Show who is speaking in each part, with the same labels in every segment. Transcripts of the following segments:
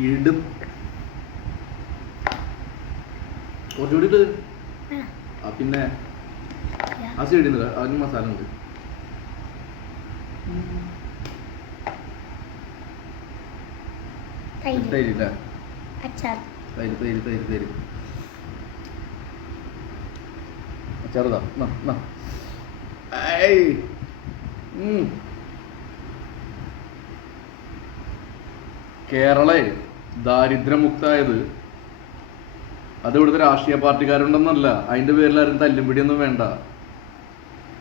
Speaker 1: ഇടും. കുറച്ചുകൂടി ഇട്ട്.
Speaker 2: ആ,
Speaker 1: പിന്നെ. ആ സൈഡിൽ നിന്ന് അതിന് മസാല ഉണ്ട്.
Speaker 2: തൈര്.
Speaker 1: തൈര് തൈര് തൈര് തൈര്. ചെറുതാ. കേരളേ. ദാരിദ്ര്യമുക്തായത്. അത് ഇവിടുത്തെ രാഷ്ട്രീയ പാർട്ടിക്കാരുണ്ടെന്നല്ല. അതിന്റെ പേരിലാരും തല്ലുപിടിയൊന്നും വേണ്ട.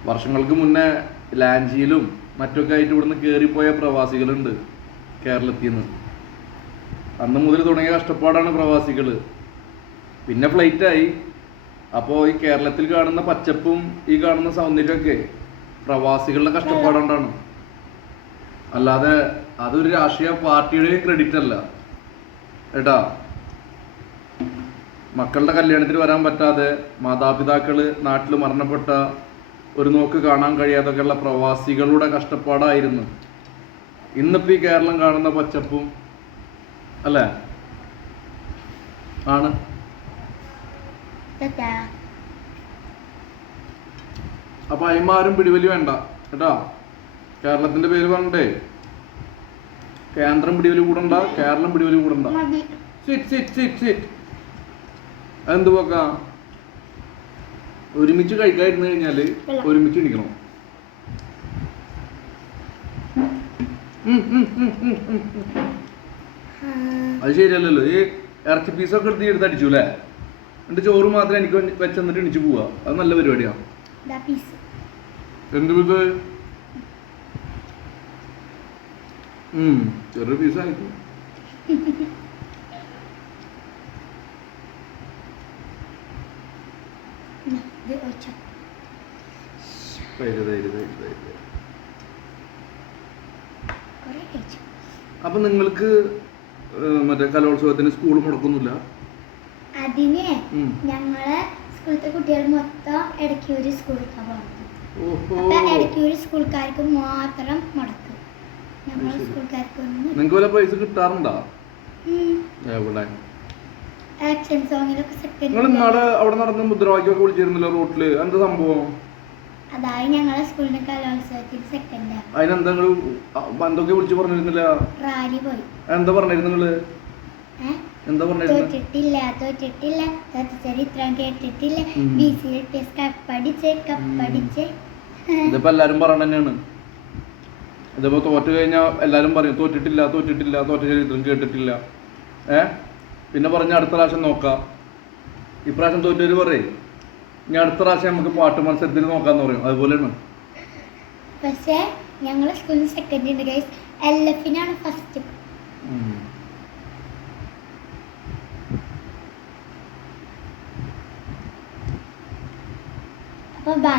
Speaker 1: വർഷങ്ങൾക്ക് മുന്നേ ലാഞ്ചിയിലും മറ്റൊക്കെ ആയിട്ട് ഇവിടുന്ന് കയറിപ്പോയ പ്രവാസികളുണ്ട് കേരളത്തിൽ നിന്ന് അന്ന് മുതൽ തുടങ്ങിയ കഷ്ടപ്പാടാണ് പ്രവാസികൾ പിന്നെ ഫ്ലൈറ്റായി. അപ്പോൾ ഈ കേരളത്തിൽ കാണുന്ന പച്ചപ്പും ഈ കാണുന്ന സൗന്ദര്യമൊക്കെ പ്രവാസികളുടെ കഷ്ടപ്പാടുകൊണ്ടാണ്. അല്ലാതെ അതൊരു രാഷ്ട്രീയ പാർട്ടിയുടെ ക്രെഡിറ്റ് അല്ല. ഏട്ടാ മക്കളുടെ കല്യാണത്തിന് വരാൻ പറ്റാതെ മാതാപിതാക്കൾ നാട്ടിൽ മരണപ്പെട്ട ഒരു നോക്ക് കാണാൻ കഴിയാതൊക്കെയുള്ള പ്രവാസികളുടെ കഷ്ടപ്പാടായിരുന്നു. ഇന്നിപ്പോ ഈ കേരളം കാണുന്ന പച്ചപ്പും അല്ലേ? ആണ്. അപ്പൊ അയിമാരും പിടിവലി വേണ്ട. കേട്ടോ കേരളത്തിന്റെ പേര് പറഞ്ഞിട്ടേ. കേന്ദ്രം പിടിവലി കൂടണ്ട കേരളം പിടിവലി കൂടണ്ട സിറ്റ് സിറ്റ് സിറ്റ് സിറ്റ് എന്ത് പോക്കാ? ഒരുമിച്ച് കഴിക്കാതിരുന്നു കഴിഞ്ഞാൽ
Speaker 2: ഇല്ല.
Speaker 1: ഒരുമിച്ച് ഇടിക്കണം അത് ശരിയല്ലല്ലോ. ഈ ഇറച്ചി പീസൊക്കെ എടുത്ത് എടുത്ത് അടിച്ചു അല്ലേ? എന്നിട്ട് ചോറ് മാത്രം എനിക്ക് വെച്ചെന്നിട്ട് എണിച്ച് പോവാ. അത് നല്ല പരിപാടിയാ.
Speaker 2: ദാ പീസ്
Speaker 1: എന്ത് പീസ് ഉം ചെറിയ പീസായിരിക്കും അപ്പൊ നിങ്ങൾക്ക് മറ്റേ കലോത്സവത്തിന് സ്കൂൾ മുടക്കുന്നില്ല
Speaker 2: അതിനെ ഞങ്ങളെ സ്കൂളത്തെ കുട്ടികൾ മൊത്തം പോകുന്നത്
Speaker 1: ഓഹോ.
Speaker 2: അപ്പൊ ഒരു സ്കൂൾക്കാർക്ക് മാത്രം മുടക്കും.
Speaker 1: നിങ്ങൾക്ക് വല്ല പൈസ കിട്ടാറുണ്ടോ. എവിടെ?
Speaker 2: ആക്ഷൻ സോങ്ങിലൊക്കെ
Speaker 1: നിങ്ങൾ ഇന്നാൾ അവിടെ നടന്ന മുദ്രാവാക്യമൊക്കെ വിളിച്ചിരുന്നല്ലോ റോട്ടിൽ? എന്താ സംഭവം?
Speaker 2: അതായത് ഞങ്ങളെ സ്കൂളിന്റെ കലോത്സവത്തിൽ സെക്കൻഡ്
Speaker 1: അതിനെന്താ നിങ്ങൾ എന്തൊക്കെ വിളിച്ചു പറഞ്ഞിരുന്നില്ല?
Speaker 2: റാലി പോയി.
Speaker 1: എന്താ പറഞ്ഞിരുന്നു
Speaker 2: നിങ്ങൾ?
Speaker 1: എന്താ പറഞ്ഞിരുന്നു?
Speaker 2: തോറ്റിട്ടില്ല തോറ്റിട്ടില്ല തോറ്റ ചരിത്രം കേട്ടിട്ടില്ല.
Speaker 1: ഉം.
Speaker 2: B C L P S കപ്പടിച്ച് കപ്പടിച്ച്.
Speaker 1: ഇതിപ്പോ എല്ലാരും പറയണ തന്നെയാണ് ഇതിപ്പോ തോറ്റു കഴിഞ്ഞാൽ എല്ലാവരും പറയും തോറ്റിട്ടില്ല തോറ്റിട്ടില്ല തോറ്റ ചരിത്രം കേട്ടിട്ടില്ല. ഏ? പിന്നെ പറഞ്ഞ അടുത്ത പ്രാവശ്യം നോക്കാം. ഇപ്രാവശ്യം തോറ്റവര് പറയും ഇനി അടുത്ത പ്രാവശ്യം നമുക്ക് പാട്ട് മത്സരത്തിന് നോക്കാന്ന് പറയും. അതുപോലെയാണ്.
Speaker 2: പക്ഷേ ഞങ്ങളെ സ്കൂളിൽ സെക്കൻഡ് ഉണ്ട് ഗൈസ് എൽ എഫിനാണ് ഫസ്റ്റ്. അപ്പോൾ ബൈ